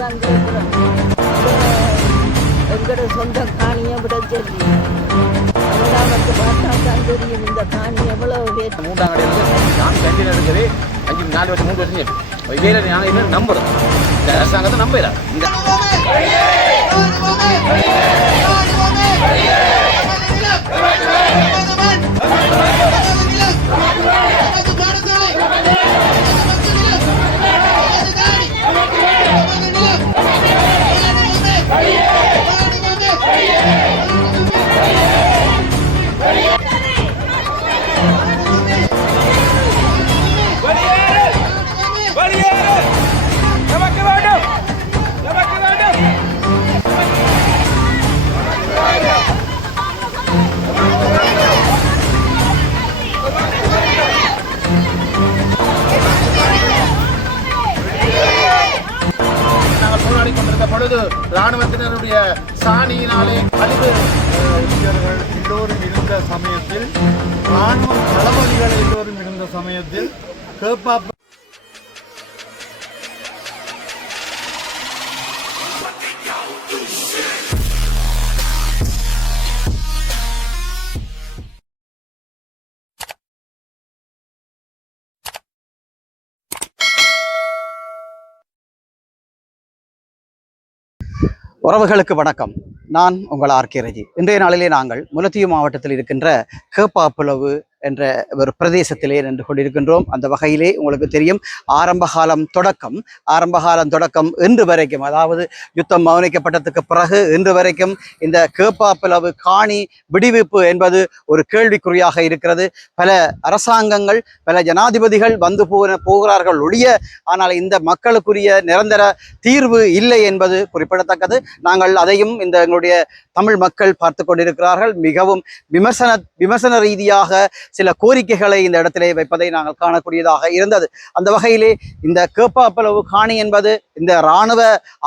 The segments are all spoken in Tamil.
தான் கேட்குறோம். எங்களோட சொந்த காணியை விட சொல்லி அதெல்லாம் வந்து பார்த்தா தான் தெரியும் இந்த காணி எவ்வளவு பேர். 3ஆம் கடையில் நான் கேண்டீன் எடுக்கவே 4 வருஷம் 3 வருஷம் வேலை நாங்கள் நம்புறோம். இந்த அரசாங்கத்தை நம்புகிறார். பொழுது இராணுவத்தினருடைய சாணியினாலே இந்தியர்கள் எல்லோரும் இருந்த சமயத்தில் இராணுவ தளபதிகள் எல்லோரும் இருந்த சமயத்தில் கேப்பாப்பு உறவுகளுக்கு வணக்கம். நான் உங்கள் ஆர்கே ரஜி. இன்றைய நாளிலே நாங்கள் முல்லைத்தீவு மாவட்டத்தில் இருக்கின்ற கேப்பாப்புலவு என்ற ஒரு பிரதேசத்திலே நின்று கொண்டிருக்கின்றோம். அந்த வகையிலே உங்களுக்கு தெரியும், ஆரம்பகாலம் தொடக்கம் இன்று வரைக்கும், அதாவது யுத்தம் மௌனிக்கப்பட்டதுக்கு பிறகு இன்று வரைக்கும் இந்த கேப்பாப்புலவு காணி விடுவிப்பு என்பது ஒரு கேள்விக்குறியாக இருக்கிறது. பல அரசாங்கங்கள், பல ஜனாதிபதிகள் வந்து போகிறார்கள் ஒழிய, ஆனால் இந்த மக்களுக்குரிய நிரந்தர தீர்வு இல்லை என்பது குறிப்பிடத்தக்கது. நாங்கள் அதையும் இந்த எங்களுடைய தமிழ் மக்கள் பார்த்து கொண்டிருக்கிறார்கள். மிகவும் விமர்சன ரீதியாக சில கோரிக்கைகளை இந்த இடத்திலே வைப்பதை நாங்கள் காணக்கூடியதாக இருந்தது. அந்த வகையிலே இந்த கேப்பாப்புலவு காணி என்பது இந்த இராணுவ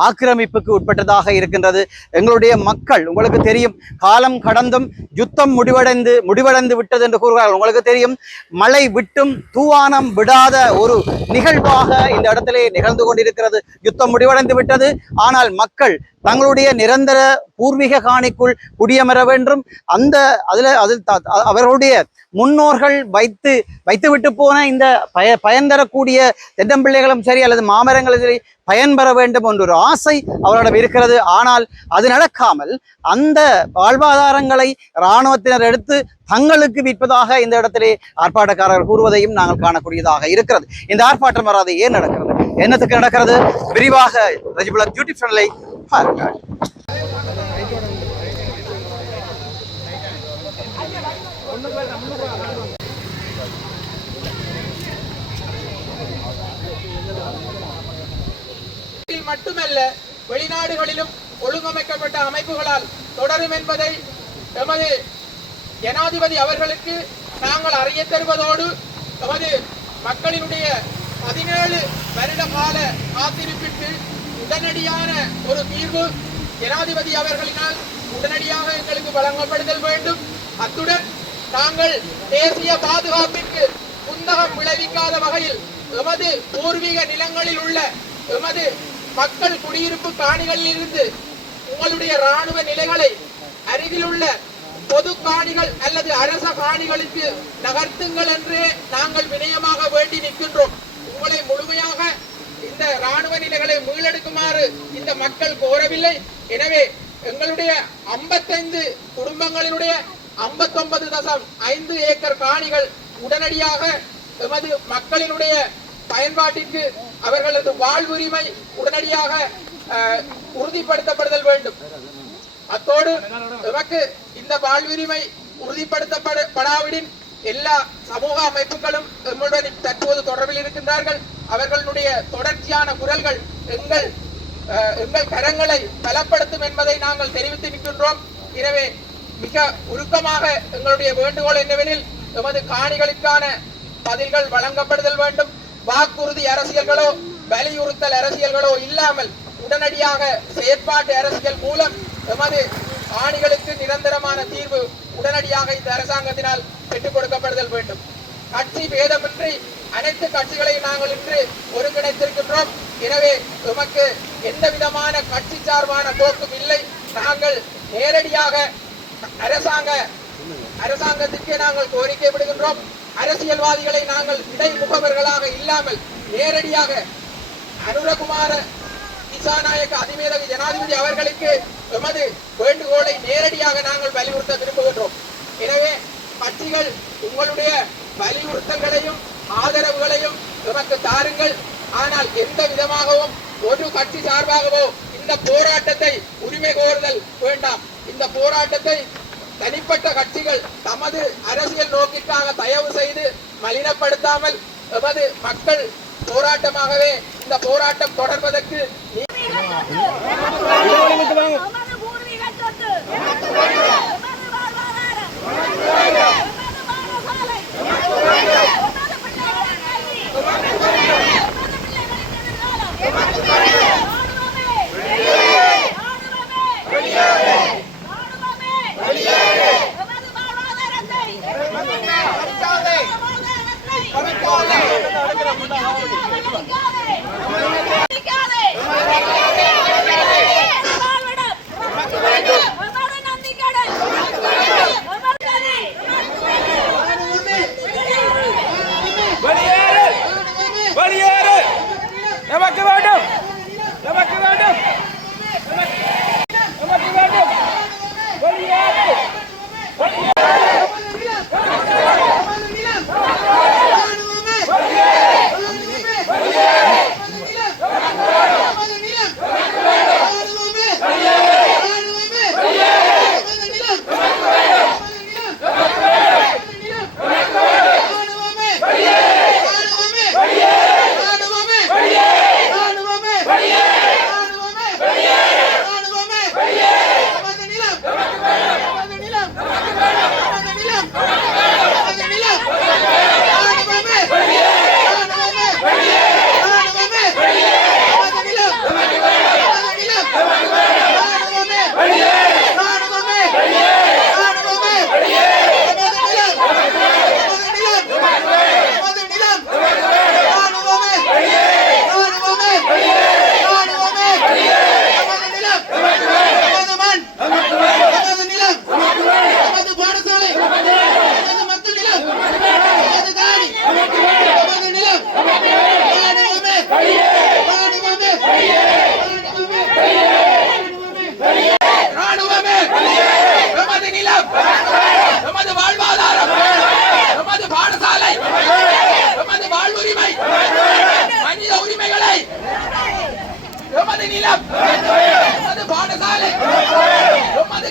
ஆக்கிரமிப்புக்கு உட்பட்டதாக இருக்கின்றது. எங்களுடைய மக்கள், உங்களுக்கு தெரியும், காலம் கடந்தும் யுத்தம் முடிவடைந்து விட்டது என்று கூறுகிறார்கள். உங்களுக்கு தெரியும், மழை விட்டும் தூவானம் விடாத ஒரு நிகழ்வாக இந்த இடத்திலே நிகழ்ந்து கொண்டிருக்கிறது. யுத்தம் முடிவடைந்து விட்டது, ஆனால் மக்கள் தங்களுடைய நிரந்தர பூர்வீக காணிக்குள் குடியமர வேண்டும். அவர்களுடைய முன்னோர்கள் வைத்து விட்டு போன இந்த பயன் தரக்கூடிய தென்னம்பிள்ளைகளும் சரி அல்லது மாமரங்களும் சரி பயன்பெற வேண்டும் என்ற ஒரு ஆசை அவரிடம் இருக்கிறது. ஆனால் அது நடக்காமல் அந்த வாழ்வாதாரங்களை இராணுவத்தினர் எடுத்து தங்களுக்கு விற்பதாக இந்த இடத்திலே ஆர்ப்பாட்டக்காரர்கள் கூறுவதையும் நாங்கள் காணக்கூடியதாக இருக்கிறது. இந்த ஆர்ப்பாட்டம் வராது ஏன் நடக்கிறது, என்னத்துக்கு நடக்கிறது, விரிவாக ரஜிபுல்லா யூடியூப் சேனலை பாருங்கள். மட்டுமல்ல, வெளிநாடுகளிலும் ஒழுங்கமைக்கப்பட்ட அமைப்புகளால் தொடரும் என்பதை எமது ஜனாதிபதி அவர்களுக்கு நாங்கள் அறிய தருவதோடு, எமது மக்களினுடைய 17 வருட கால காத்திருப்பிற்கு உடனடியான ஒரு தீர்வு ஜனாதிபதி அவர்களினால் உடனடியாக எங்களுக்கு வழங்கப்படுதல் வேண்டும். அத்துடன் நாங்கள் தேசிய பாதுகாப்பிற்கு குந்தகம் விளைவிக்காத வகையில் எமது பூர்வீக நிலங்களில் உள்ள எமது மக்கள் குடியிருப்பு காணிகளில் இருந்து உங்களுடைய இராணுவ நிலைகளை அருகில் உள்ள பொது காணிகள் அல்லது அரச காணிகளுக்கு நகர்த்துங்கள் என்று நாங்கள் வினயமாக வேண்டி நிற்கின்றோம். உங்களை முழுமையாக இந்த இராணுவ நிலைகளை மீளெடுக்குமாறு இந்த மக்கள் கோரவில்லை. எனவே எங்களுடைய 55 குடும்பங்களினுடைய 59.5 ஏக்கர் காணிகள் உடனடியாக எமது மக்களினுடைய பயன்பாட்டிற்கு அவர்களது வாழ்வுரிமை உடனடியாக உறுதிப்படுத்தப்படுதல் வேண்டும். அத்தோடு எமக்கு இந்த வாழ்வுரிமை உறுதிப்படுத்தப்படாவிடின் எல்லா சமூக அமைப்புகளும் எம்முடன் தற்போது தொடர்பில் இருக்கின்றார்கள். அவர்களுடைய தொடர்ச்சியான குரல்கள் எங்கள் கரங்களை பலப்படுத்தும் என்பதை நாங்கள் தெரிவித்து நிற்கின்றோம். எனவே மிக உருக்கமாக எங்களுடைய வேண்டுகோள் என்னவெனில், எமது காணிகளுக்கான பதில்கள் வழங்கப்படுதல் வேண்டும். வாக்குறுதி அரசியல்களோ வலியுறுத்தல் அரசியல்களோ இல்லாமல் உடனடியாக செயற்பாட்டு அரசியல் மூலம் எமது காணிகளுக்கு நிரந்தரமான தீர்வு உடனடியாக இந்த அரசாங்கத்தினால் பெற்றுக் கொடுக்கப்படுதல் வேண்டும். கட்சி பேதமின்றி அனைத்து கட்சிகளையும் நாங்கள் இன்று ஒருங்கிணைத்திருக்கின்றோம். எனவே எமக்கு எந்த விதமான கட்சி சார்பான போக்கும் இல்லை. நாங்கள் நேரடியாக அரசாங்கத்திற்கு நாங்கள் கோரிக்கை விடுகின்றோம். அரசியல்வாதிகளை நாங்கள் இடைமுகவர்களாக இல்லாமல் நேரடியாக அனுரகுமார திசாநாயக்க அதிவேதக ஜனாதிபதி அவர்களுக்கு எமது வேண்டுகோளை நேரடியாக நாங்கள் வலியுறுத்த விரும்புகின்றோம். எனவே கட்சிகள் உங்களுடைய வலியுறுத்தல்களையும் ஆதரவுகளையும் எமக்கு தாருங்கள். ஆனால் எந்த விதமாகவும் ஒரு கட்சி சார்பாகவோ இந்த போராட்டத்தை உரிமை கோருதல் வேண்டாம். இந்த போராட்டத்தை தனிப்பட்ட கட்சிகள் தமது அரசியல் நோக்கிற்காக தயவு செய்து மலினப்படுத்தாமல் எமது மக்கள் போராட்டமாகவே இந்த போராட்டம் தொடர்வதற்கு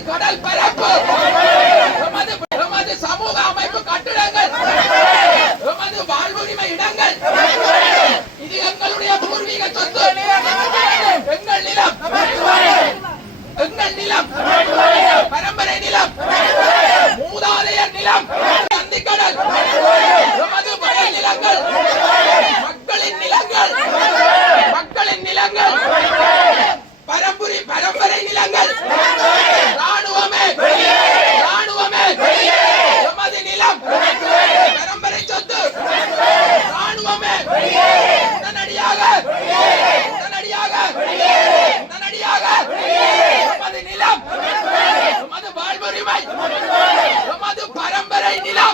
கடல் பரப்பு சமூக அமைப்பு கட்டிடங்கள் வாழ்வுரிமை இடங்கள் இது எங்களுடைய பூர்வீக சொத்து. எங்கள் நிலம் பரம்பரை நிலம், மூதாதையர் நிலம், நந்திக்கடல், வயல் நிலங்கள், மக்களின் நிலங்கள், பரம்பரை நிலங்கள். ராணுவமே எமது நிலம் பரம்பரை சொத்து. ராணுவமே உடனடியாக எமது நிலம், எமது வாழ்வுரிமை, எமது பரம்பரை நிலம்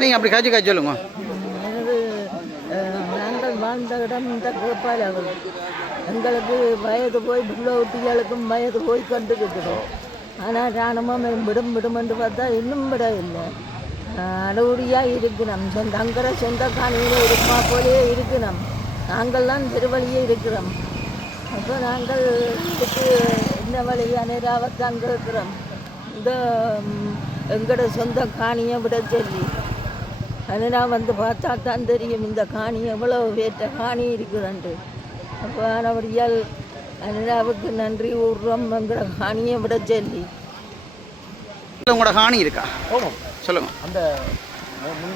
நீங்கள் அப்படி காய்ச்சி சொல்லுங்க. நாங்கள் வாழ்ந்த இடம் இந்த கோபாலகம். எங்களுக்கு வயது போய் பிள்ளை ஒட்டிகளுக்கும் வயது போய் கண்டுக்கிட்டோம். ஆனால் ராணுவம் விடும் விடும் என்று பார்த்தா இன்னும் விட இல்லை. அடவுடியாக இருக்கணும். அங்கரை சொந்த காணியில் இருக்குமா போலே இருக்கணும். நாங்கள்லாம் திருவழியே இருக்கிறோம். அப்போ நாங்கள் இதுக்கு இந்த வழியாக நேராக அங்கே இருக்கிறோம். இந்த எங்களோட சொந்த காணியை விட சொல்லி அதனால் வந்து பார்த்தா தான் தெரியும் இந்த காணி எவ்வளோ வேற்ற காணி இருக்குதுன்ட்டு. அப்போ ஆனபடியால் அனிதாவுக்கு நன்றி ஊர்றோம். எங்களோட காணியை விட சொல்லி. உங்களோட காணி இருக்கா? சொல்லுங்கள். அந்த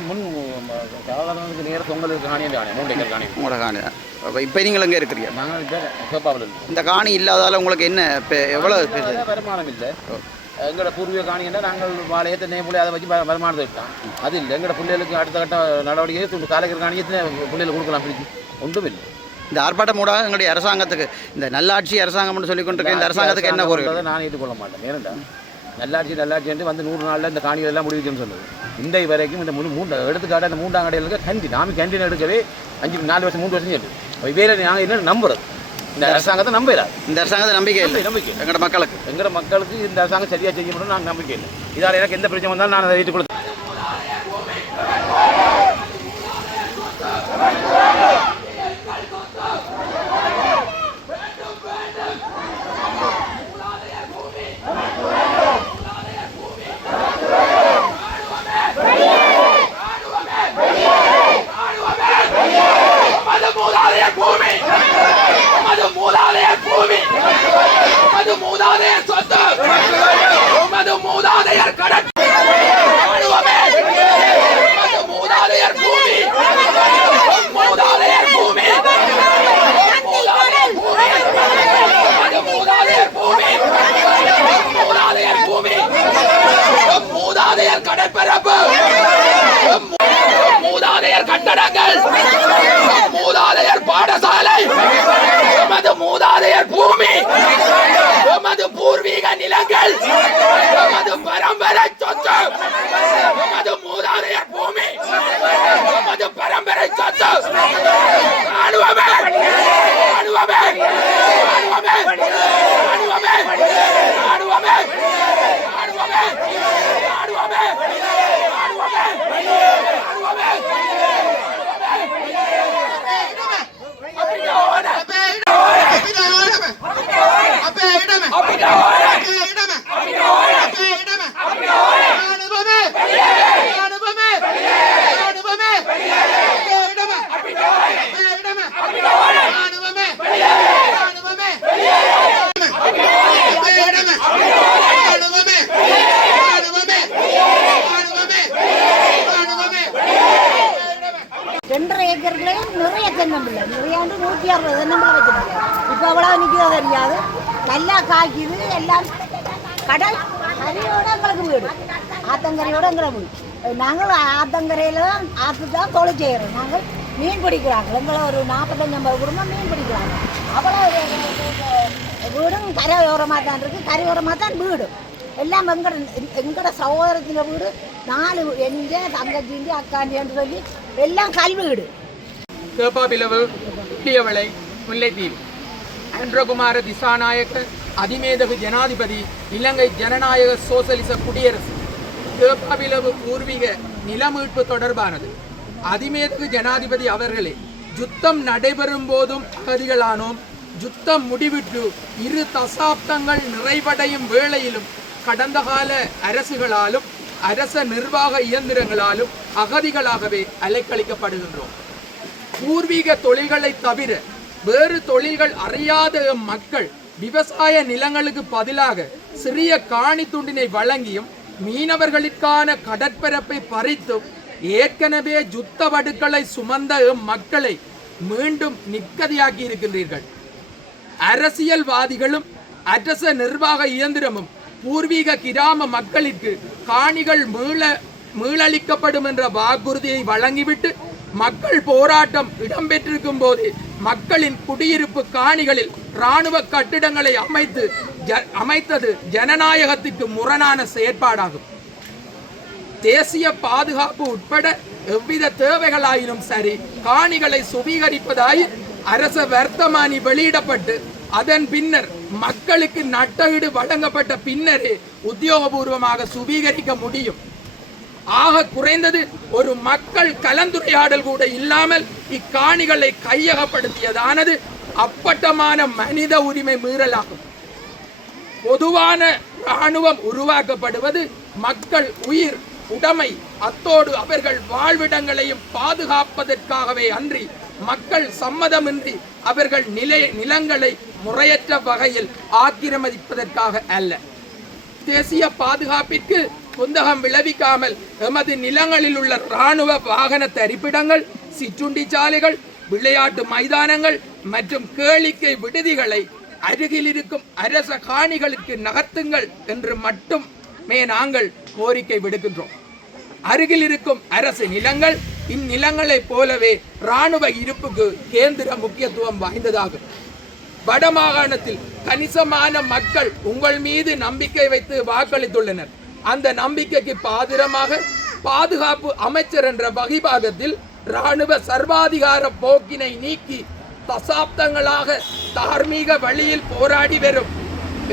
முன் சாதாரணத்துக்கு நேரத்து உங்களுக்கு காணி அந்த காணி 3 ஏக்கர் காணி உங்களோட காணி. அப்போ இப்போ நீங்கள் எங்கே இருக்கிறீங்க? நாங்கள் இப்போ கேப்பாவில் இல்லை. இந்த காணி இல்லாதால உங்களுக்கு என்ன இப்போ எவ்வளோ வருமானம் இல்லை. எங்களோட பூர்வீக காணின்னா நாங்கள் வாழையை தென்னை புள்ளி அதை வச்சு வருமானத்தை விட்டோம். அது இல்லை. எங்களோட பிள்ளைகளுக்கு அடுத்த கட்ட நடவடிக்கை காலைக்கிற காணியத்தை பிள்ளைகளுக்கு கொடுக்கலாம். பிடிச்சி ஒன்றும் இல்லை. இந்த ஆர்ப்பாட்டம் மூடாக எங்களுடைய அரசாங்கத்துக்கு இந்த நல்லாட்சி அரசாங்கம்னு சொல்லி கொண்டிருக்க இந்த அரசாங்கத்துக்கு என்ன பொருள் நான் ஏற்றுக்கொள்ள மாட்டேன். ஏனெண்டா நல்லாட்சி வந்து 100 நாளில் இந்த காணிகள் எல்லாம் முடிவுச்சுன்னு சொல்லுது. இந்த வரைக்கும் இந்த 3 எடுத்துக்காட்ட இந்த 3ஆம் கடையில் கேண்டி நாம கேண்டீன் எடுக்கவே 4 வருஷம் 3 வருஷம் சொல்லு. வேறு நாங்கள் என்ன நம்புறது? இந்த அரசாங்கத்தை நம்புகிறார். இந்த அரசாங்கத்தை நம்பிக்கை இல்லை. எங்களோட மக்களுக்கு இந்த அரசாங்கம் சரியாக செய்ய முடியும். நாங்கள் நம்பிக்கை இல்லை. இதால் எனக்கு எந்த பிரச்சனை வந்தாலும் நான் அதை ஏற்றுக் கொடுத்தேன். மூதாதையர் கட்டடங்கள், மூதாதையர் பாடசாலை, எமது மூதாதையர் பூமி, எமது பூர்வீக நிலங்கள், எமது பரம்பரை சொத்து, எமது மூதாதையர் பூமி, எமது பரம்பரை சொத்து. ராணுவமே ராணுவமே ராணுவமே ராணுவமே ராணுவமே ராணுவமே ராணுவமே நல்லா காய்க்குது எல்லாம். கடல் கரையோட எங்களுக்கு வீடு, ஆத்தங்கரையோட எங்களை வீடு. நாங்கள் ஆத்தங்கரையில் தான் ஆற்று தான் தொழில் செய்கிறோம். நாங்கள் மீன் பிடிக்கிறாங்க. எங்களை ஒரு 45-50 குடும்பம் மீன் பிடிக்கிறாங்க. அவ்வளோ வீடும் கரையோரமாக தான் இருக்குது. கரையோரமாக தான் வீடு எல்லாம். எங்களோட சகோதரத்தின் வீடு 4 எங்கே தங்கச்சிண்டி அக்காண்டின்னு சொல்லி எல்லாம் கல்வீடு. கேப்பாபிலவு, புளியவளை, முல்லைத்தீவு. அன்றகுமார திசாநாயக்க அதிமேதகு ஜனாதிபதி, இலங்கை ஜனநாயக சோசலிச குடியரசு. கேப்பாபிலவு பூர்வீக நிலமீட்பு தொடர்பானது. அதிமேதகு ஜனாதிபதி அவர்களே, யுத்தம் நடைபெறும் போதும் அகதிகளானோம். யுத்தம் முடிவிட்டு 2 தசாப்தங்கள் நிறைவடையும் வேளையிலும் கடந்த கால அரசுகளாலும் அரச நிர்வாக இயந்திரங்களாலும் அகதிகளாகவே அலைக்கழிக்கப்படுகின்றோம். பூர்வீக தொழில்களை தவிர வேறு தொழில்கள் அறியாத மக்கள் விவசாய நிலங்களுக்கு பதிலாக சிறிய காணி துண்டினை வழங்கியும் மீனவர்களுக்கான கடற்பரப்பை பறித்தும் ஏற்கனவே யுத்த வடுக்களை சுமந்த மக்களை மீண்டும் நிற்கதியாக்கி இருக்கின்றீர்கள். அரசியல்வாதிகளும் அரச நிர்வாக இயந்திரமும் பூர்வீக கிராம மக்களுக்கு காணிகள் மீளளிக்கப்படும் என்ற வாக்குறுதியை வழங்கிவிட்டு மக்கள் போராட்டம் இடம்பெற்றிருக்கும் போது மக்களின் குடியிருப்பு காணிகளில் இராணுவ கட்டிடங்களை அமைத்தது ஜனநாயகத்திற்கு முரணான செயற்பாடாகும். தேசிய பாதுகாப்பு உட்பட எவ்வித தேவைகளாயினும் சரி, காணிகளை சுவீகரிப்பதாய் அரச வர்த்தமானி வெளியிடப்பட்டு அதன் பின்னர் மக்களுக்கு நட்டஈடு வழங்கப்பட்ட பின்னரே உத்தியோகபூர்வமாக சுவீகரிக்க முடியும். ஆக குறைந்தது ஒரு மக்கள் கலந்துரையாடல் கூட இல்லாமல் இக்காணிகளை கையகப்படுத்தியதானது அப்பட்டமான மனித உரிமை மீறலாகும். பொதுவான இராணுவம் உருவாக்கப்படுவது மக்கள் உயிர், உடைமை, அத்தோடு அவர்கள் வாழ்விடங்களையும் பாதுகாப்பதற்காகவே அன்றி மக்கள் சம்மதமின்றி அவர்கள் நிலங்களை முறையற்ற வகையில் ஆக்கிரமிப்பதற்காக அல்ல. தேசிய பாதுகாப்பிற்கு குந்தகம் விளைவிக்காமல் எமது நிலங்களில் உள்ள இராணுவ வாகன தரிப்பிடங்கள், சிற்றுண்டி சாலைகள், விளையாட்டு மைதானங்கள் மற்றும் கேளிக்கை விடுதிகளை அருகில் இருக்கும் அரச காணிகளுக்கு நகர்த்துங்கள் என்று மட்டுமே நாங்கள் கோரிக்கை விடுக்கின்றோம். அருகில் இருக்கும் அரசு நிலங்கள் இந்நிலங்களைப் போலவே இராணுவ இருப்புக்கு கேந்திர முக்கியத்துவம் வாய்ந்ததாகும். வடமாகாணத்தில் கணிசமான மக்கள் உங்கள் மீது நம்பிக்கை வைத்து வாக்களித்துள்ளனர். அந்த நம்பிக்கைக்கு பாத்திரமாக பாதுகாப்பு அமைச்சர் என்ற வகிபாகத்தில் இராணுவ சர்வாதிகார போக்கினை நீக்கி தசாப்தங்களாக தார்மீக வழியில் போராடி வரும்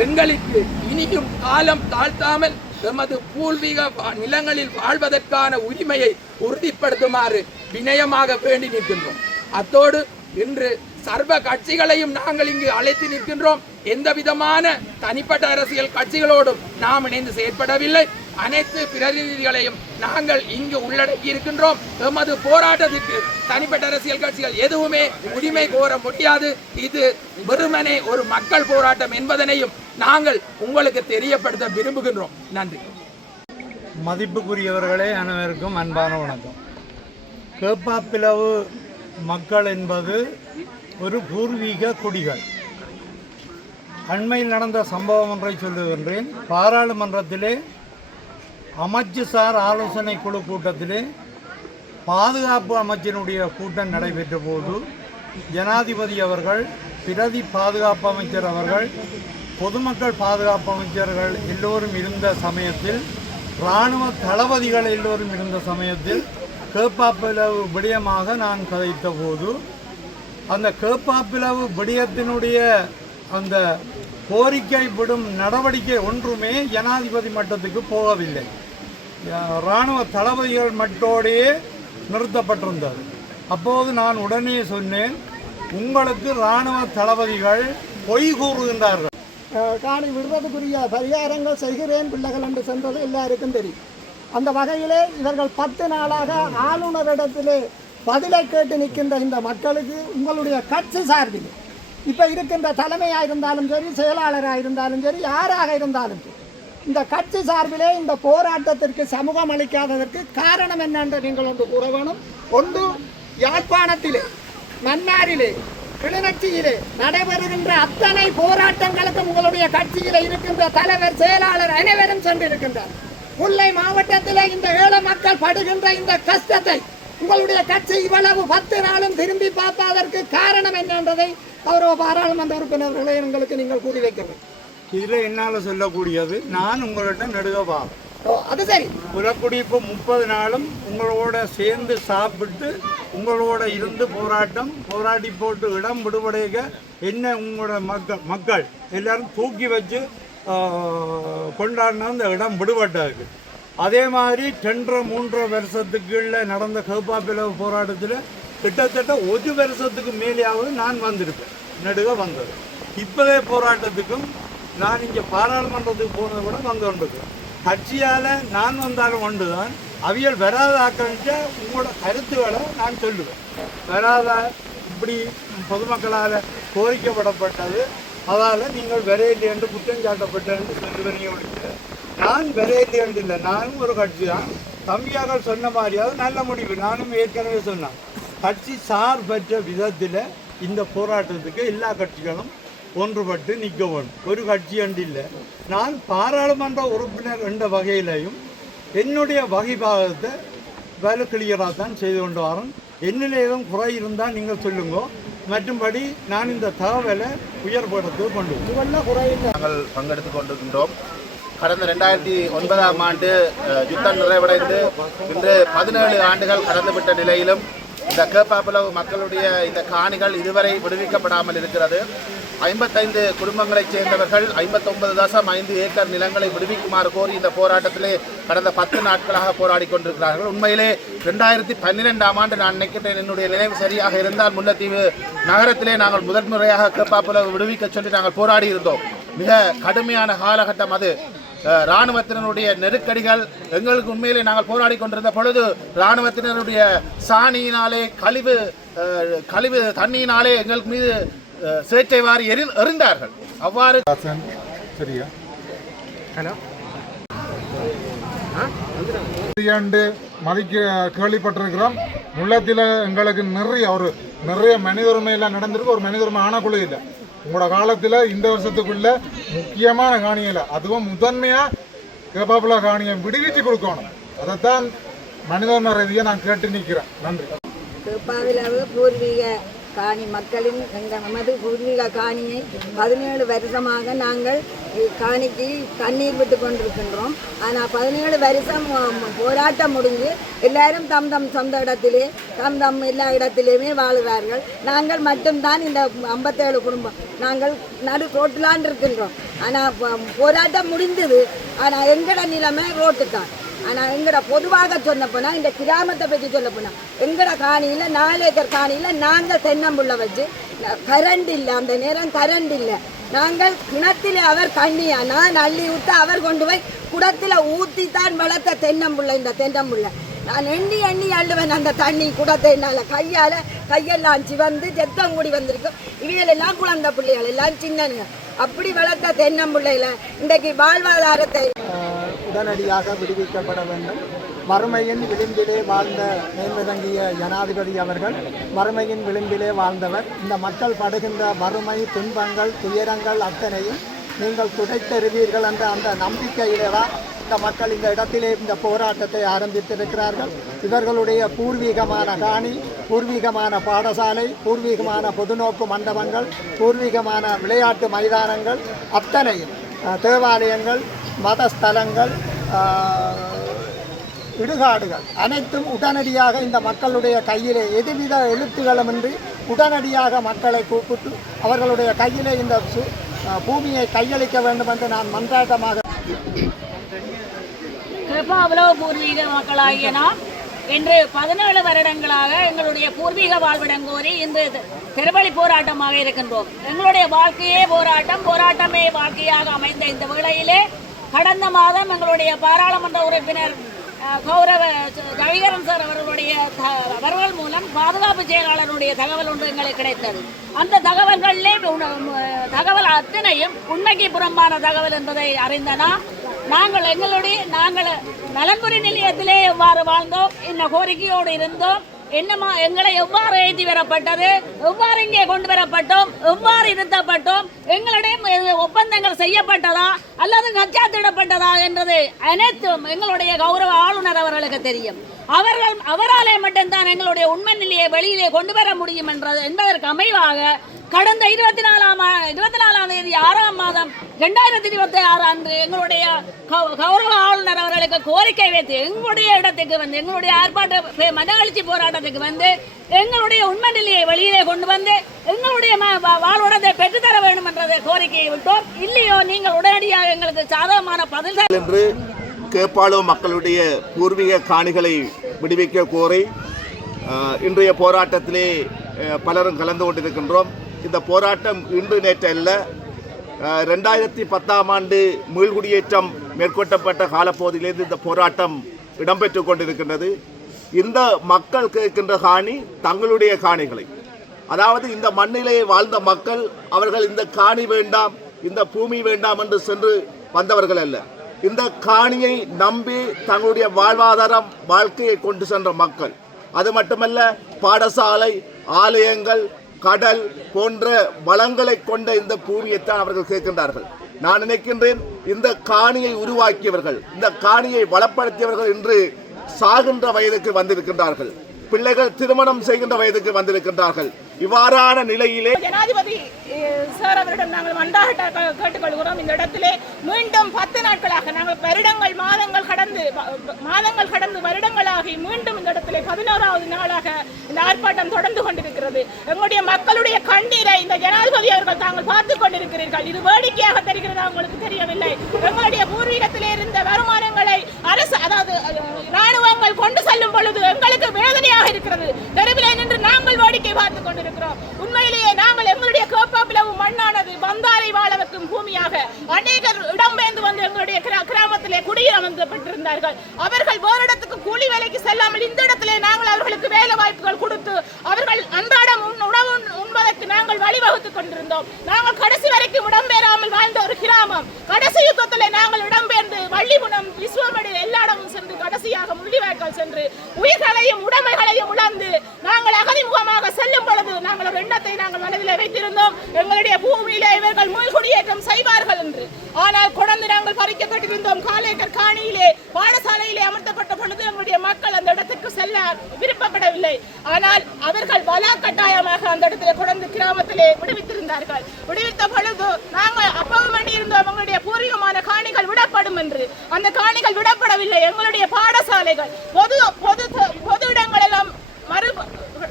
எங்களுக்கு இனியும் காலம் தாழ்த்தாமல் எமது பூர்வீக நிலங்களில் வாழ்வதற்கான உரிமையை உறுதிப்படுத்துமாறு வினயமாக வேண்டி நிற்கின்றோம். அத்தோடு இன்று சர்வ கட்சிகளையும் நாங்கள் இங்கு அழைத்து நிற்கின்றோம். எந்த விதமான தனிப்பட்ட அரசியல் கட்சிகளோடும் நாம் இணைந்து செயற்படவில்லை. அனைத்து பிரதிநிதிகளையும் நாங்கள் இங்கு உள்ளடக்கி இருக்கின்றோம். எமது போராட்டத்திற்கு தனிப்பட்ட அரசியல் கட்சிகள் எதுவுமே உரிமை கோர முடியாது. இது வெறுமனே ஒரு மக்கள் போராட்டம் என்பதனையும் நாங்கள் உங்களுக்கு தெரியப்படுத்த விரும்புகின்றோம். நன்றி. மதிப்புக்குரியவர்களே, அனைவருக்கும் அன்பான வணக்கம். கேப்பாப்பிலவு மக்கள் என்பது ஒரு பூர்வீக குடிகள். அண்மையில் நடந்த சம்பவம் ஒன்றை சொல்லுகின்றேன். பாராளுமன்றத்திலே அமைச்சுசார் ஆலோசனை குழு கூட்டத்திலே பாதுகாப்பு அமைச்சினுடைய கூட்டம் நடைபெற்ற போது ஜனாதிபதி அவர்கள், பிரதி பாதுகாப்பு அமைச்சர் அவர்கள், பொதுமக்கள் பாதுகாப்பு அமைச்சர்கள் எல்லோரும் இருந்த சமயத்தில், இராணுவ தளபதிகள் எல்லோரும் இருந்த சமயத்தில் கேப்பாப்பிலவு விடயமாக நான் கதைத்த போது அந்த கேப்பாப்பிலவு விடயத்தினுடைய அந்த கோரிக்கை விடும் நடவடிக்கை ஒன்றுமே ஜனாதிபதி மட்டத்துக்கு போகவில்லை. இராணுவ தளபதிகள் மட்டோடையே நிறுத்தப்பட்டிருந்தது. அப்போது நான் உடனே சொன்னேன், உங்களுக்கு இராணுவ தளபதிகள் பொய் கூறுகின்றார்கள். காணி விடுவதற்குரிய பரிகாரங்கள் செய்கிறேன் பிள்ளைகள் என்று சென்றது எல்லாருக்கும் தெரியும். அந்த வகையிலே இவர்கள் 10 நாளாக ஆளுநரிடத்திலே பதிலை கேட்டு நிற்கின்ற இந்த மக்களுக்கு உங்களுடைய கட்சி சார்பில் இப்போ இருக்கின்ற தலைமையாக இருந்தாலும் சரி, செயலாளராக இருந்தாலும் சரி, யாராக இருந்தாலும் சரி, இந்த கட்சி சார்பிலே இந்த போராட்டத்திற்கு சமூகம் அளிக்காததற்கு காரணம் என்னென்று நீங்கள் ஒன்று கூற வேணும். ஒன்று, யாழ்ப்பாணத்திலே மன்னாரிலே கிளிநொச்சியிலே நடைபெறுகின்ற அத்தனை போராட்டங்களுக்கும் உங்களுடைய கட்சியில் இருக்கின்ற தலைவர் செயலாளர் அனைவரும் சென்றிருக்கின்றார். முல்லை மாவட்டத்திலே இந்த ஏழை மக்கள் படுகின்ற இந்த கஷ்டத்தை உங்களுடைய கட்சி இவ்வளவு 10 நாளும் திரும்பி பார்ப்பதற்கு காரணம் என்னன்றதை கௌரவ பாராளுமன்ற உறுப்பினர்களை எங்களுக்கு நீங்கள் கூறி வைக்கிறேன். இதில் என்னால் சொல்லக்கூடியது, நான் உங்கள்கிட்ட நடுகவா அது சரி, புலக்குடிப்பு 30 நாளும் உங்களோட சேர்ந்து சாப்பிட்டு உங்களோட இருந்து போராட்டி போட்டு இடம் விடுபடைக என்ன உங்களோட மக்கள் எல்லாரும் தூக்கி வச்சு கொண்டாடின அந்த இடம் விடுபட்டதுக்கு. அதே மாதிரி 2.5 வருஷத்துக்குள்ள நடந்த கேப்பாப்பிளவு போராட்டத்தில் கிட்டத்தட்ட 1 வருஷத்துக்கு மேலேயாவது நான் வந்திருப்பேன், நடுக வந்தது. இப்போவே போராட்டத்துக்கும் நான் இங்கே பாராளுமன்றத்துக்கு போனதை கூட வந்து கொண்டிருக்கேன். கட்சியால் நான் வந்தாலும் ஒன்று தான், அவியல் வராத ஆக்கிரமிச்ச உங்களோட கருத்துக்களை நான் சொல்லுவேன். வராத இப்படி பொதுமக்களால் கோரிக்கப்படப்பட்டது, அதால் நீங்கள் விரையில்லை என்று குற்றம் சாட்டப்பட்ட என்று சொல்லுவனையும் ஒழிக்க நான் விரையில்லை என்று இல்லை. நானும் ஒரு கட்சி தான். தம்பியார்கள் சொன்ன மாதிரியாவது நல்ல முடிவு. நானும் ஏற்கனவே சொன்னேன், கட்சி சார்பற்ற விதத்தில் இந்த போராட்டத்துக்கு எல்லா கட்சிகளும் ஒன்றுபட்டு நிற்க வேணும். ஒரு கட்சி அண்டு இல்லை. நான் பாராளுமன்ற உறுப்பினர் என்ற வகையிலையும் என்னுடைய வகைபாகத்தை வேலை கிளியராக தான் செய்து கொண்டு வரேன். என்னில் ஏதும் குறை இருந்தால் நீங்கள் சொல்லுங்க. மற்றும்படி நான் இந்த தகவலை உயர்படுத்த கொண்டு நாங்கள் பங்கெடுத்து கொண்டிருக்கின்றோம். கடந்த 2009ஆம் ஆண்டு யுத்தம் நிறைவடைந்து இன்று 17 ஆண்டுகள் கடந்துவிட்ட நிலையிலும் இந்த கேப்பாப்பிளவு மக்களுடைய இந்த காணிகள் இதுவரை விடுவிக்கப்படாமல் இருக்கிறது. 55 குடும்பங்களைச் சேர்ந்தவர்கள் 59.5 ஏக்கர் நிலங்களை விடுவிக்குமாறு கோரி இந்த போராட்டத்திலே கடந்த 10 நாட்களாக போராடி கொண்டிருக்கிறார்கள். உண்மையிலே 2012ஆம் ஆண்டு நான் நினைக்கின்றேன், என்னுடைய நினைவு சரியாக இருந்தால், முல்லைத்தீவு நகரத்திலே நாங்கள் முதன்முறையாக கேப்பாப்பிளவு விடுவிக்க சொல்லி நாங்கள் போராடி இருந்தோம். மிக கடுமையான காலகட்டம் அது. இராணுவத்தினருடைய நெருக்கடிகள் எங்களுக்கு உண்மையிலே நாங்கள் போராடி கொண்டிருந்த பொழுது இராணுவத்தினருடைய சாணியினாலே கழிவு தண்ணியினாலே எங்களுக்கு மீது சேற்றை வாரி எறிந்தார்கள். அவ்வாறு சரியா கேள்விப்பட்டிருக்கிறோம். முல்லைத்தீவில் எங்களுக்கு நிறைய மனித உரிமையெல்லாம் நடந்திருக்கு. ஒரு மனித உரிமை ஆணைக்குழு இல்லை. உங்களோட காலத்தில் இந்த வருஷத்துக்குள்ள முக்கியமான காணியில், அதுவும் முதன்மையாக கேப்பாப்பிளவு காணியை விடுவிச்சு கொடுக்கணும். அதைத்தான் மனித உரிமை ரீதியாக நான் கேட்டு நிற்கிறேன். நன்றி. கேப்பாப்பிளவு பூர்வீக காணி மக்களின் நமது பூர்வீக காணியை 17 வருஷமாக நாங்கள் காணிக்கு தண்ணீர் விட்டு கொண்டிருக்கின்றோம். ஆனால் 17 வருஷம் போராட்டம் முடிஞ்சு எல்லாரும் தம் தம் சொந்த இடத்திலே தம் எல்லா இடத்திலேயுமே வாழுகிறார்கள். நாங்கள் மட்டும்தான் இந்த 57 குடும்பம் நாங்கள் நடு ரோட்டிலான் இருக்கின்றோம். ஆனால் போராட்டம் முடிந்தது. ஆனால் எங்கட நிலைமை ரோட்டு தான். ஆனால் எங்கட பொதுவாக சொல்ல போனால், இந்த கிராமத்தை பற்றி சொல்ல போனால், எங்கட காணியில் 4 ஏக்கர் காணியில் நாங்கள் தென்னம்புள்ள வச்சு கரண்ட் இல்லை. அந்த நேரம் கரண்ட் இல்லை. நாங்கள் கிணத்தில் அவர் தண்ணியா நான் அள்ளி ஊற்ற அவர் கொண்டு போய் குடத்தில் ஊற்றித்தான் வளர்த்த தென்னம்புள்ள. இந்த தென்னம்புள்ள நான் எண்ணி அள்ளுவேன் அந்த தண்ணி குடத்தை. என்னால் கையெல்லாம் சிவந்து செத்தம் கூடி வந்திருக்கும். இவைகளெல்லாம் குழந்தை பிள்ளைகள் எல்லாம் சின்னங்க. அப்படி வளர்த்த தென்னம்பிள்ளையில இன்றைக்கு வாழ்வாதாரத்தை உடனடியாக விடுவிக்கப்பட வேண்டும். வறுமையின் விளிம்பிலே வாழ்ந்த மேல்விளங்கிய ஜனாதிபதி அவர்கள் வறுமையின் விளிம்பிலே வாழ்ந்தவர். இந்த மக்கள் படுகின்ற வறுமை, துன்பங்கள், துயரங்கள் அத்தனையும் நீங்கள் துடைத்தெறிவீர்கள் என்ற அந்த நம்பிக்கையிலே தான் இந்த மக்கள் இந்த இடத்திலே இந்த போராட்டத்தை ஆரம்பித்திருக்கிறார்கள். இவர்களுடைய பூர்வீகமான காணி, பூர்வீகமான பாடசாலை, பூர்வீகமான பொதுநோக்கு மண்டபங்கள், பூர்வீகமான விளையாட்டு மைதானங்கள் அத்தனையும், தேவாலயங்கள், மதஸ்தலங்கள், இடுகாடுகள் அனைத்தும் உடனடியாக இந்த மக்களுடைய கையிலே எதுவித எழுத்துகளுமின்றி உடனடியாக மக்களை கூப்பிட்டு அவர்களுடைய கையிலே இந்த பூமியை கையளிக்க வேண்டும் என்று நான் மன்றாட்டமாக. கேப்பாப்பிளவு பூர்வீக மக்களாகிய நாம் இன்று 17 வருடங்களாக எங்களுடைய பூர்வீக வாழ்விடம் கோரி இன்று திருவழி போராட்டமாக இருக்கின்றோம். எங்களுடைய வாழ்க்கையே போராட்டம், போராட்டமே வாழ்க்கையாக அமைந்த இந்த வேளையிலே கடந்த மாதம் எங்களுடைய பாராளுமன்ற உறுப்பினர் கௌரவ ரவிகரன் சார் அவர்கள் மூலம் பாதுகாப்பு செயலாளருடைய தகவல் ஒன்று எங்களுக்கு கிடைத்தது. அந்த தகவல்களிலே தகவல் அத்தனையும் உண்மைக்கு புறம்பான தகவல் என்பதை அறிந்தனா நாங்கள் நலன்புரி நிலையத்திலே எவ்வாறு வாழ்ந்தோம், இந்த கோரிக்கையோடு இருந்தோம், எங்களை எவ்வாறு எழுதி வரப்பட்டது, எவ்வாறு இங்கே கொண்டு வரப்பட்டோம், எவ்வாறு இருத்தப்பட்டோம், எங்களிடையே ஒப்பந்தங்கள் செய்யப்பட்டதா அல்லது கச்சாத்திடப்பட்டதா என்றது அனைத்தும் எங்களுடைய கௌரவ ஆளுநர் அவர்களுக்கு தெரியும். அவராலே மட்டும்தான் எங்களுடைய உண்மை நிலையை வெளியிலே கொண்டு வர முடியும் என்பதற்கு அமைவாக கடந்த 24ஆம் தேதி 6ஆம் மாதம் 2026 அன்று எங்களுடைய கௌரவ ஆளுநர் அவர்களுக்கு கோரிக்கை வைத்து எங்களுடைய இடத்துக்கு வந்து எங்களுடைய ஆர்ப்பாட்ட மனவெழுச்சி போராட்டத்துக்கு வந்து எங்களுடைய உண்மை நிலையை வெளியிலே கொண்டு வந்து எங்களுடைய வாழ்வுடத்தை பெற்றுத்தர வேண்டும் என்ற கோரிக்கையை விட்டோம். இல்லையோ நீங்கள் உடனடியாக எங்களுக்கு சாதகமான பதில் என்று கேப்பாளோ மக்களுடைய பூர்வீக காணிகளை விடுவிக்க கோரி இன்றைய போராட்டத்திலே பலரும் கலந்து கொண்டிருக்கின்றோம். இந்த போராட்டம் இன்று நேற்றல்ல, 2010ஆம் ஆண்டு மீள்குடியேற்றம் மேற்கொள்ளப்பட்ட காலப்பகுதியிலிருந்து இந்த போராட்டம் இடம்பெற்று கொண்டிருக்கின்றது. இந்த மக்கள் கேட்கின்ற காணி தங்களுடைய காணிகளை, அதாவது இந்த மண்ணிலே வாழ்ந்த மக்கள் அவர்கள் இந்த காணி வேண்டாம், இந்த பூமி வேண்டாம் என்று சென்று வந்தவர்கள் அல்ல. இந்த காணியை நம்பி தங்களுடைய வாழ்வாதாரம் வாழ்க்கையை கொண்டு சென்ற மக்கள். அது மட்டுமல்ல, பாடசாலை, ஆலயங்கள், கடல் போன்ற வளங்களை கொண்ட இந்த பூமியைத்தான் அவர்கள் கேட்கின்றார்கள். நான் நினைக்கின்றேன், இந்த காணியை உருவாக்கியவர்கள், இந்த காணியை வளப்படுத்தியவர்கள் இன்று சாகின்ற வயதுக்கு வந்திருக்கின்றார்கள். பிள்ளைகள் திருமணம் செய்கின்ற வயதுக்கு வந்திருக்கின்றார்கள். இவ்வாறான நிலையிலே ஜனாதிபதி சார் அவரிடம் நாங்கள் மன்றாட கேட்டுக்கொள்கிறோம். இந்த இடத்திலே மீண்டும் 10 நாட்களாக நாங்கள் மாதங்கள் கடந்து வருடங்களாகி மீண்டும் இந்த இடத்திலே 11வது நாளாக இந்த ஆர்ப்பாட்டம் தொடர்ந்து கொண்டிருக்கிறது. எங்களுடைய மக்களுடைய கண்ணீரை இந்த ஜனாதிபதி அவர்கள் தாங்கள் பார்த்துக் கொண்டிருக்கிறீர்கள். இது வேடிக்கையாக தெரிகிறதா உங்களுக்கு தெரியவில்லை. எங்களுடைய பூர்வீகத்திலே இருந்த வருமானங்களை அரசு, அதாவது இராணுவங்கள் கொண்டு செல்லும் பொழுது எங்களுக்கு வேதனையாக இருக்கிறது. தெருவிலே நின்று நாங்கள் வேடிக்கை பார்த்துக் கொண்டிருக்கிறோம். உண்மையிலேயே நாங்கள் எங்களுடைய கேப்பாப்பிலவு மண்ணானது பந்தாரை வாழ வைக்கும் பூமியாக அநேகர் இடம்பெயர்ந்து வந்து எங்களுடைய கிராமத்திலே குடியமர்த்தப்பட்டிருந்தார்கள். அவர்கள் வேறு இடத்துக்கு கூலி வேலைக்கு செல்லாமல் இந்த இடத்திலே நாங்கள் அவர்களுக்கு வேலை வாய்ப்புகள் கொடுத்து அவர்கள் அன்றாடம் உணவு உண்பதற்கு நாங்கள் வழிவகுத்துக் கொண்டிருந்தோம். நாங்கள் கடைசி வரைக்கும் இடம்பெயராமல் வாழ்ந்த ஒரு கிராமம். கடைசி யுத்தத்திலே நாங்கள் இடம்பெயர்ந்து வள்ளிகுணம், விஸ்வமடி எல்லா இடமும் சென்று கடைசியாக முள்ளிவாய்க்கால் சென்று உயிர்களையும் உடைமைகளையும் உணர்ந்து நாங்கள் அகதிமுகமாக செல்லும் பொழுது நாங்கள் ஒரு எண்ணத்தை நாங்கள் மனதில் வைத்திருந்தோம், எங்களுடைய பூமியிலே இவர்கள் மீள்குடியேற்றம் செய்வார்கள் என்று. ஆனால் கொடந்து நாங்கள் பறிக்கப்பட்டிருந்தோம். காலேக்கர் காணியிலே பாடசாலையிலே அமர்த்தப்பட்ட பொழுது எங்களுடைய மக்கள் அந்த இடத்துக்கு செல்ல விருப்பப்படவில்லை. ஆனால் அவர்கள் பலாக்கட்டாயமாக அந்த இடத்திலே கொடந்து கிராமத்திலே விடுவித்திருந்தார்கள். விடுவித்த பொழுது நாங்கள் அப்பவும் வேண்டியிருந்தோம் எங்களுடைய பூர்வீகமான காணிகள் விடப்படும் என்று. அந்த காணிகள் விடப்படவில்லை. எங்களுடைய பாடசாலைகள் பொது இடங்கள் எல்லாம் மறு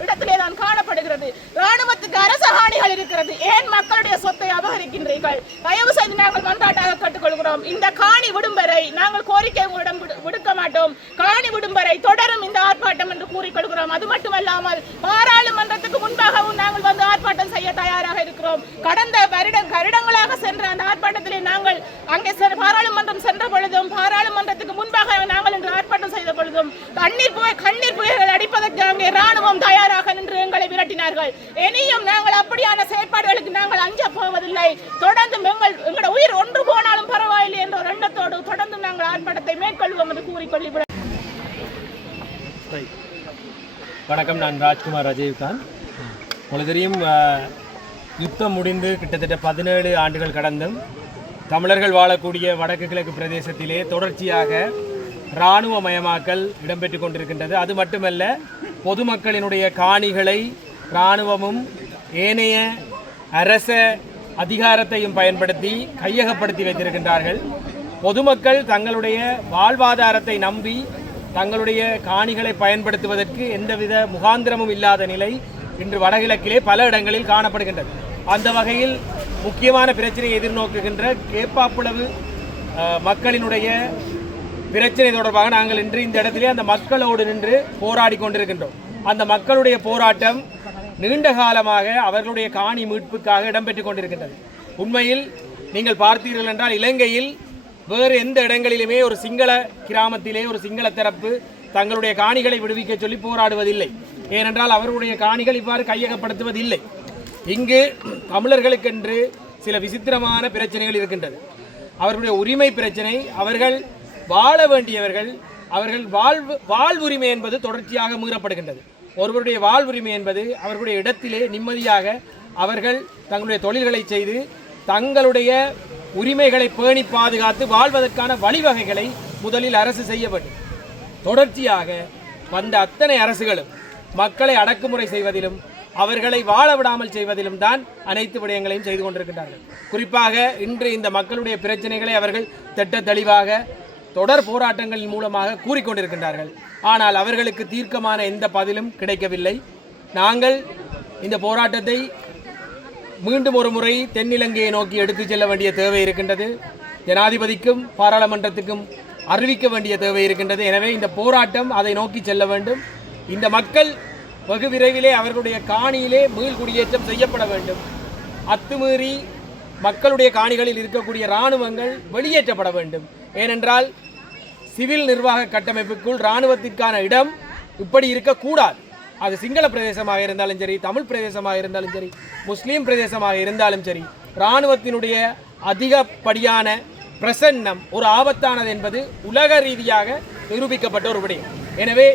இடத்திலே தான் காணப்படுகிறது. ராணுவத்துக்கு அரச காணிகள் இருக்கிறது. ஏன் மக்களுடைய சொத்தை அபகரிக்கின்றீர்கள்? தயவு செய்து நாங்கள் மன்றாட்டாக கேட்டுக்கொள்கிறோம். இந்த காணி விடும் வரை நாங்கள் கோரிக்கை உங்களிடம் விடுக்க மாட்டோம். காணி விடும் வரை தொடரும் இந்த ஆர்ப்பாட்டம் என்று கூறிக்கொள்கிறோம். அது மட்டுமல்லாமல் பாராளுமன்றத்துக்கு முன்பாகவும் நாங்கள் வந்து ஆர்ப்பாட்டம் செய்ய தயாராக இருக்கிறோம். கடந்த வருடங்களாக சென்ற அந்த ஆர்ப்பாட்டத்திலே நாங்கள் அங்கே பாராளுமன்றம் சென்ற பொழுதும் பாராளுமன்றத்துக்கு முன்பாக நாங்கள் இன்று ஆர்ப்பாட்டம் செய்த பொழுதும் கண்ணீர் புகைகள் அடிப்பதற்கு அங்கே ராணுவம் தயாராக நின்று எங்களை விரட்டினார்கள். இனியும் நாங்கள் அப்படியான செயற்பாடுகளுக்கு நாங்கள் அஞ்ச போவதில்லை. தொடர்ந்து எங்களுடைய உயிர் ஒன்று போனாலும் பரவாயில்லை என்ற ஒரு எண்ணத்தோடு தொடர்ந்து நாங்கள் ஆர்ப்பாட்டத்தை மேற்கொள்வோம் என்று கூறிக்கொள்ளி. வணக்கம், நான் ராஜ்குமார் ரஜீவ்காந்த். உங்களுக்கு தெரியும், யுத்தம் முடிந்து கிட்டத்தட்ட 17 ஆண்டுகள் கடந்தும் தமிழர்கள் வாழக்கூடிய வடக்கு கிழக்கு பிரதேசத்திலே தொடர்ச்சியாக இராணுவமயமாக்கல் இடம்பெற்று கொண்டிருக்கின்றது. அது மட்டுமல்ல, பொதுமக்களினுடைய காணிகளை இராணுவமும் ஏனைய அரச அதிகாரத்தையும் பயன்படுத்தி கையகப்படுத்தி வைத்திருக்கின்றார்கள். பொதுமக்கள் தங்களுடைய வாழ்வாதாரத்தை நம்பி தங்களுடைய காணிகளை பயன்படுத்துவதற்கு எந்தவித முகாந்திரமும் இல்லாத நிலை இன்று வடகிழக்கிலே பல இடங்களில் காணப்படுகின்றது. அந்த வகையில் முக்கியமான பிரச்சனையை எதிர்நோக்குகின்ற கேப்பாப்புலவு மக்களினுடைய பிரச்சனை தொடர்பாக நாங்கள் இன்று இந்த இடத்திலே அந்த மக்களோடு நின்று போராடி கொண்டிருக்கின்றோம். அந்த மக்களுடைய போராட்டம் நீண்ட காலமாக அவர்களுடைய காணி மீட்புக்காக இடம்பெற்றுக் கொண்டிருக்கின்றது. உண்மையில் நீங்கள் பார்த்தீர்கள் என்றால், இலங்கையில் வேறு எந்த இடங்களிலுமே ஒரு சிங்கள கிராமத்திலே ஒரு சிங்கள தரப்பு தங்களுடைய காணிகளை விடுவிக்க சொல்லி போராடுவதில்லை. ஏனென்றால் அவர்களுடைய காணிகள் இவ்வாறு கையகப்படுத்துவதில்லை. இங்கு தமிழர்களுக்கென்று சில விசித்திரமான பிரச்சனைகள் இருக்கின்றது. அவர்களுடைய உரிமை பிரச்சனை, அவர்கள் வாழ வேண்டியவர்கள், அவர்கள் வாழ்வுரிமை என்பது தொடர்ச்சியாக மீறப்படுகின்றது. ஒருவருடைய வாழ்வுரிமை என்பது அவர்களுடைய இடத்திலே நிம்மதியாக அவர்கள் தங்களுடைய தொழில்களை செய்து தங்களுடைய உரிமைகளை பேணி பாதுகாத்து வாழ்வதற்கான வழிவகைகளை முதலில் அரசு செய்ய வேண்டும். தொடர்ச்சியாக வந்த அத்தனை அரசுகளும் மக்களை அடக்குமுறை செய்வதிலும் அவர்களை வாழ விடாமல் செய்வதிலும் தான் அனைத்து விடயங்களையும் செய்து கொண்டிருக்கின்றார்கள். குறிப்பாக இன்று இந்த மக்களுடைய பிரச்சனைகளை அவர்கள் திட்ட தெளிவாக தொடர் போராட்டங்களின் மூலமாக கூறிக்கொண்டிருக்கின்றார்கள். ஆனால் அவர்களுக்கு தீர்க்கமான எந்த பதிலும் கிடைக்கவில்லை. நாங்கள் இந்த போராட்டத்தை மீண்டும் ஒரு முறை தென்னிலங்கையை நோக்கி எடுத்துச் செல்ல வேண்டிய தேவை இருக்கின்றது. ஜனாதிபதிக்கும் பாராளுமன்றத்துக்கும் அறிவிக்க வேண்டிய தேவை இருக்கின்றது. எனவே இந்த போராட்டம் அதை நோக்கி செல்ல வேண்டும். இந்த மக்கள் வெகு விரைவிலே அவர்களுடைய காணியிலே மீள்குடியேற்றம் செய்யப்பட வேண்டும். அத்துமீறி மக்களுடைய காணிகளில் இருக்கக்கூடிய இராணுவங்கள் வெளியேற்றப்பட வேண்டும். ஏனென்றால் சிவில் நிர்வாக கட்டமைப்புக்குள் இராணுவத்திற்கான இடம் இப்படி இருக்கக்கூடாது. அது சிங்கள பிரதேசமாக இருந்தாலும் சரி, தமிழ் பிரதேசமாக இருந்தாலும் சரி, முஸ்லீம் பிரதேசமாக இருந்தாலும் சரி, இராணுவத்தினுடைய அதிகப்படியான பிரசன்னம் ஒரு ஆபத்தானது என்பது உலக ரீதியாக நிரூபிக்கப்பட்ட ஒரு விடயம். எனவே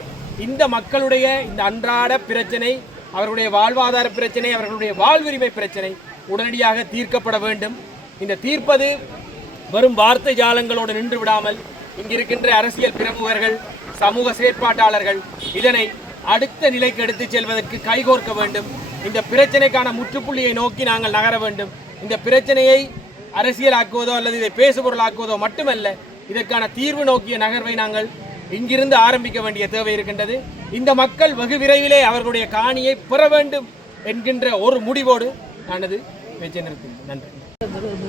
இந்த மக்களுடைய இந்த அன்றாட பிரச்சனை, அவர்களுடைய வாழ்வாதார பிரச்சனை, அவர்களுடைய வாழ்வுரிமை பிரச்சனை உடனடியாக தீர்க்கப்பட வேண்டும். இந்த தீர்ப்பது வெறும் வார்த்தை ஜாலங்களோடு நின்று விடாமல் இங்கிருக்கின்ற அரசியல் பிரமுகர்கள், சமூக செயற்பாட்டாளர்கள் இதனை அடுத்த நிலைக்கு எடுத்துச் செல்வதற்கு கைகோர்க்க வேண்டும். இந்த பிரச்சனைக்கான முற்றுப்புள்ளியை நோக்கி நாங்கள் நகர வேண்டும். இந்த பிரச்சனையை அரசியலாக்குவதோ அல்லது இதை பேசுபொருளாக்குவதோ மட்டுமல்ல, இதற்கான தீர்வு நோக்கிய நகர்வை நாங்கள் இங்கிருந்து ஆரம்பிக்க வேண்டிய தேவை இருக்கின்றது. இந்த மக்கள் வெகு விரைவிலே அவர்களுடைய காணியை பெற வேண்டும் என்கின்ற ஒரு முடிவோடு நானது பேச்சை நிறுத்தினேன். நன்றி.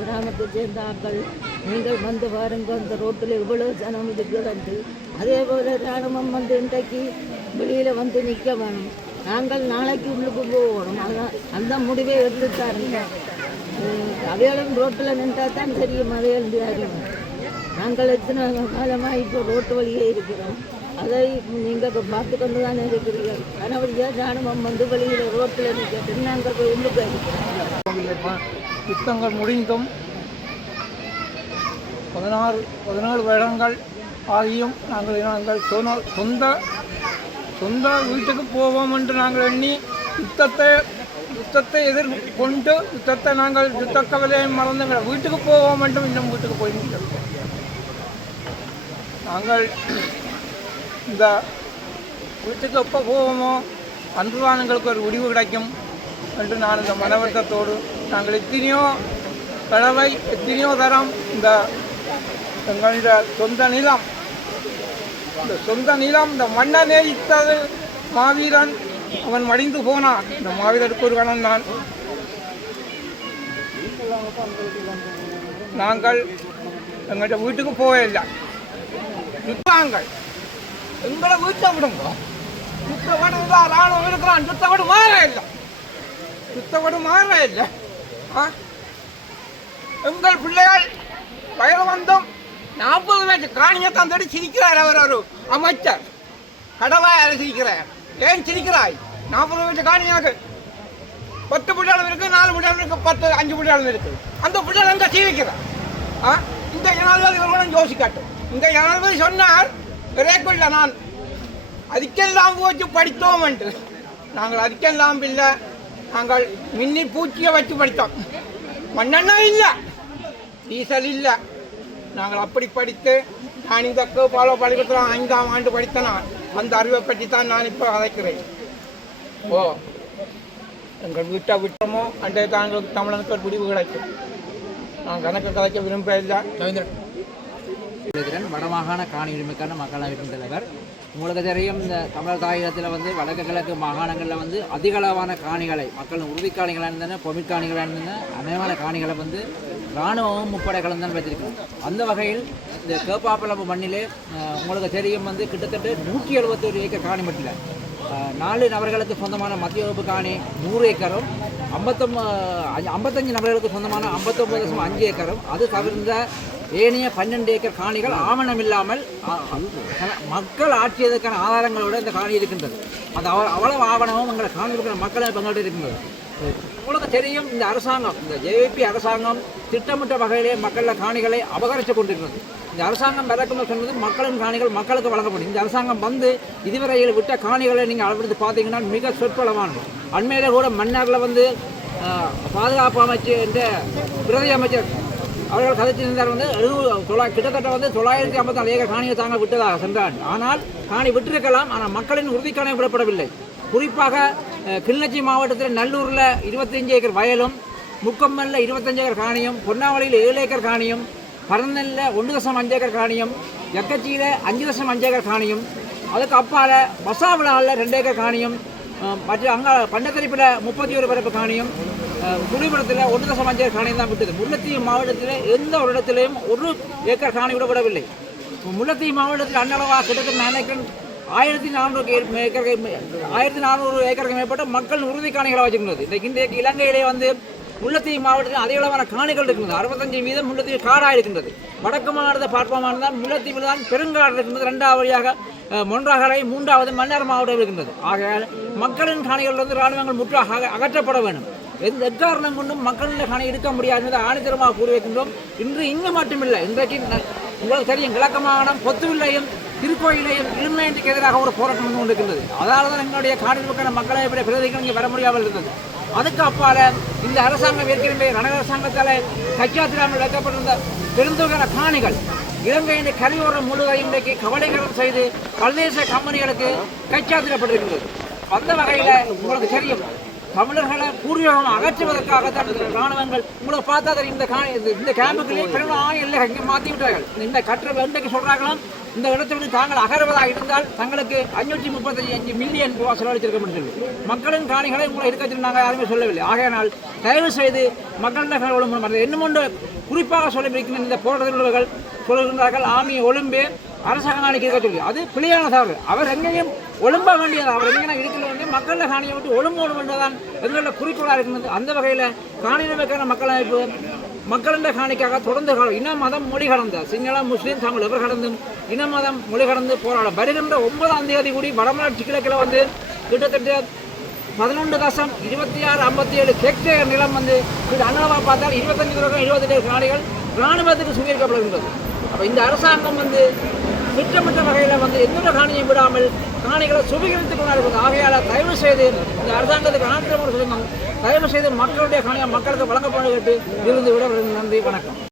கிராமத்தை சேர்ந்த ஆக்கள் நீங்கள் வந்து பாருங்க, அந்த ரோட்டில் இவ்வளவு ஜனம் இருக்கிறது. அதே போல் இராணுவம் வந்து இன்றைக்கு வெளியில் வந்து நிற்க வேணும். நாங்கள் நாளைக்கு உள்ளுக்கு போகணும். அதான் அந்த முடிவை எடுத்துத்தாருங்க. அவையாலும் ரோட்டில் நின்றால் தான் தெரியும் அவையாலும். நாங்கள் எத்தனை காலமாக இப்போ ரோட்டு வழியே இருக்கிறோம். அதை நீங்கள் பார்த்து கொண்டு தானே இருக்கிறீர்கள். கணவரியாக இராணுவம் வந்து வெளியில் ரோட்டில் நிற்கிறது. நாங்கள் போய் உள்ளுக்கு இருக்கிறோம். யுத்தங்கள் முடிந்தும் 17 வருடங்கள் ஆகியும் நாங்கள் சொந்த வீட்டுக்கு போவோம் என்று நாங்கள் எண்ணி யுத்தத்தை எதிர்கொண்டு நாங்கள் யுத்த கவலையை மறந்து வீட்டுக்கு போவோம் என்றும் இன்னும் வீட்டுக்கு போயிருக்கிறோம். நாங்கள் இந்த வீட்டுக்கு எப்போ போவோமோ அன்றுதான் எங்களுக்கு ஒரு முடிவு கிடைக்கும் என்று நான் இந்த மனவர்த்தத்தோடு நாங்கள் எத்தனையோ தடவை எத்தனையோ தரம் இந்த எங்களுடைய சொந்த நிலம் இந்த மண்ணை நேசித்தது மாவீரன், அவன் மடிந்து போனான். இந்த மாவீரருக்கு ஒரு கணம் நான். நாங்கள் எங்கள்கிட்ட வீட்டுக்கு போகல. யுத்தாங்கள் எங்களை வீட்டை விடுங்க. யுத்தப்படு ராணுவம் இருக்கிறான். யுத்தப்படு மாற இல்லை. எங்கள் பிள்ளைகள் வயது வந்தும் 40 பேர் காணியத்தான் தேடி சிரிக்கிறார். அவர் ஒரு அமைச்சர் கடவாய் சிரிக்கிறார். ஏன் சிரிக்கிறாய்? 40 பேர் காணியாக 10 பிள்ளைகளும் இருக்கு, 4 பிள்ளைகளும் இருக்கு, 5 பிள்ளைகளும் இருக்கு. அந்த பிள்ளைகள் எங்க ஜீவிக்கிறார்? இந்த ஜனாதிபதி இவர்களும் யோசிக்காட்டும். இந்த ஜனாதிபதி சொன்னார் விரைக்குள்ள நான் அதுக்கெல்லாம் போச்சு படித்தோம் என்று. நாங்கள் அதுக்கெல்லாம் இல்லை, நாங்கள் மின்னி பூச்சியை வச்சு படித்தோம். மண்ணெண்ணெய் இல்லை, டீசல் இல்லை. நாங்கள் அப்படி படித்து நான் இந்த பாலோ பள்ளிக்கூடத்தில் 5ஆம் ஆண்டு படித்த நான் அந்த அறிவை பற்றி தான் நான் இப்போ கதைக்கிறேன். எங்கள் வீட்டை விட்டோமோ அன்றைய தாங்களுக்கு தமிழனுக்கு ஒரு முடிவு கிடைக்கும். நான் கணக்கு கதைக்க விரும்பவில்லை. வடமாகாண காணி உரிமைக்கான மக்கள் அமைப்பின் தலைவர். உங்களுக்கு தெரியும், இந்த தமிழர் தாயகத்தில் வடக்கு கிழக்கு மாகாணங்களில் அதிகளவான காணிகளை, மக்கள் உறுதி காணிகளாக இருந்தன, பொமிற்காணிகளாக இருந்தன, அநேகமான காணிகளை இராணுவமும் முப்படைகளும் தான் வைத்திருக்கிறோம். அந்த வகையில் இந்த கேப்பாப்பளம்பு மண்ணிலே உங்களுக்கு தெரியும் கிட்டத்தட்ட 171 ஏக்கர் காணி மட்டும் 4 நபர்களுக்கு சொந்தமான மத்திய வகுப்பு காணி 100 ஏக்கரும் 55 நபர்களுக்கு சொந்தமான 59.5 ஏக்கரும் அது தவிர்ந்த ஏனைய 12 ஏக்கர் காணிகள் ஆவணம் இல்லாமல் மக்கள் ஆட்சியதற்கான ஆதாரங்களோடு இந்த காணி இருக்கின்றது. அது அவ்வளவு ஆவணமும் எங்களை காணி இருக்கிற மக்களை பங்கேற்று இருக்கின்றது. உங்களுக்கு தெரியும், இந்த அரசாங்கம், இந்த ஜேவிபி அரசாங்கம் திட்டமிட்ட வகையிலே மக்களில் காணிகளை அபகரித்து கொண்டிருக்கிறது. இந்த அரசாங்கம் பிறக்கும் சொன்னது மக்களின் காணிகள் மக்களுக்கு வழங்கப்படும். இந்த அரசாங்கம் வந்து இதுவரையில் விட்ட காணிகளை நீங்கள் அளவெடுத்து பார்த்தீங்கன்னா மிக சொற்பளவானது. அண்மையில கூட மன்னாரில் வந்து பாதுகாப்பு அமைச்சர் என்ற பிரதி அமைச்சர் அவர்கள் கதைச்சிருந்தார் வந்து கிட்டத்தட்ட வந்து 954 ஏக்கர் காணியை தாங்க விட்டதாக சென்றார். ஆனால் காணி விட்டிருக்கலாம், ஆனால் மக்களின் உறுதிக்காணி விடப்படவில்லை. குறிப்பாக கிளிநொச்சி மாவட்டத்தில் நல்லூரில் 25 ஏக்கர் வயலும், முக்கம்மலில் 25 ஏக்கர் காணியும், பொன்னாவளியில் 7 ஏக்கர் காணியும், பரந்தலில் 1.5 ஏக்கர் காணியும், எக்கச்சியில் 5.5 ஏக்கர் காணியும், அதுக்கு அப்பால் பசாவிளாவில் 2 ஏக்கர் காணியும், மற்ற அங்கே பண்டத்தரிப்பில் 31 பரப்பு காணியும், குடிபுரத்தில் 1.5 ஏக்கர் காணியும் தான் விட்டது. முல்லைத்தீவு மாவட்டத்தில் எந்த ஒரு இடத்திலையும் 1 ஏக்கர் காணி விடப்படவில்லை. முல்லைத்தீவு மாவட்டத்தில் அன்னளவாக கிட்டத்தட்ட நினைக்கிறேன் 1400 ஏக்கருக்கு மேற்பட்ட மக்கள் உறுதி காணிகளை வச்சிருந்தது. இன்றைக்கு இலங்கையிலே வந்து முல்லைத்தீவு மாவட்டத்தில் அதிக அளவான காணிகள் இருக்கின்றது. 65% முல்லைத்தீவு காடாக இருக்கின்றது. வடக்கு மாவட்டத்தை பார்ப்போமானால் முல்லைத்தீவில் தான் பெருங்காடு இருக்கின்றது. 2வது வழியாக மொன்றாகரை, 3வது மன்னார் மாவட்டம் இருக்கின்றது. ஆகையால் மக்களின் காணிகளிலிருந்து இராணுவங்கள் முற்றாக அகற்றப்பட வேண்டும். எந்த எக்காரணம் கொண்டும் மக்களின் காணி இருக்க முடியாது என்பதை ஆணித்தரமாக கூறி வைக்கின்றோம். இன்று இங்கு மட்டுமில்லை, இன்றைக்கு உங்களுக்கு தெரியும் கிழக்கு மாகாணம் பொத்துவில்லையும் திருக்கோயிலையும் இலுமினேட்டுக்கு எதிராக ஒரு போராட்டம் வந்து கொண்டிருக்கின்றது. அதால் தான் எங்களுடைய காணிகளுக்கான மக்களை பிரதிகள் இங்கே வர முடியாமல் இருந்தது. அதுக்கு அப்பால் இந்த அரசாங்கம் ஏற்கனவே ரண அரசாங்கத்தால் கைச்சாத்திராமல் வைக்கப்பட்டிருந்த பெருந்தொகையான காணிகள் இலங்கையின் கரையோரம் முழுவதையும் இன்றைக்கு கவலைகரம் செய்து பல்வேறு கம்பெனிகளுக்கு கைச்சாத்திரப்பட்டிருக்கின்றது. அந்த வகையில் உங்களுக்கு தெரியும் தமிழர்களை பூர்வீகம் அகற்றுவதற்காக தான் இராணுவங்கள் உங்களுக்கு பார்த்தா தெரியும் இந்த கேம்புகளே பெரும் 1000 இங்கே மாற்றி விட்டார்கள். இந்த கற்ற இன்றைக்கு சொல்கிறாங்களாம் இந்த இடத்தை விட்டு தாங்கள் அகர்வதாக இருந்தால் தங்களுக்கு 535 மில்லியன் ரூபா செலவழித்திருக்க முடியும். மக்களின் காணிகளை உங்களை இருக்க நாங்கள் யாருமே சொல்லவில்லை. ஆகையினால் தயவு செய்து மக்களின் ஒழுங்கு இன்னும் ஒன்று குறிப்பாக சொல்லியிருக்கின்ற இந்த போராட்டத்தில் உள்ளவர்கள் சொல்கின்றார்கள் ஆமி ஒழும்பு அரசாங்க காணிக்கு இருக்க சொல்லி. அது பிழையான தவறு. அவர் எங்கேயும் ஒழும்ப வேண்டியது, அவர் எங்கேயும் இருக்கிற வேண்டிய மக்களில் காணியை விட்டு ஒழுங்கோடு வேண்டியதான் எங்களில் குறிக்கோளாக இருக்கிறது. அந்த வகையில் காணியில் வைக்கிற மக்கள் அமைப்பு மக்களின் காணிக்காக தொடர்ந்து இன மதம் மொழி கடந்த சிங்களம் முஸ்லீம் தமிழ் எவர் கடந்தும் இன மதம் மொழி கடந்து போராடும். வருகின்ற 9ஆம் தேதி கூடி வடமராட்சி கிழக்கில் வந்து கிட்டத்தட்ட 11.2657 ஹெக்டேர் நிலம் வந்து அண்ணாவா பார்த்தால் 25 காணிகள் இராணுவத்துக்கு சுவீகரிக்கப்படுகின்றது. அப்போ இந்த அரசாங்கம் வந்து திட்டமிட்ட வகையில் வந்து எந்த காணியும் விடாமல் காணிகளை சுவீகரித்துக் கொண்டாடுகிறது. ஆகையால் தயவு செய்து இந்த அரசாங்கத்துக்கு ஆந்திரமோடு சொல்லுங்கள், தயவு செய்து மக்களுடைய காணியை மக்களுக்கு வழங்கப்பட கேட்டு இருந்து விட நன்றி, வணக்கம்.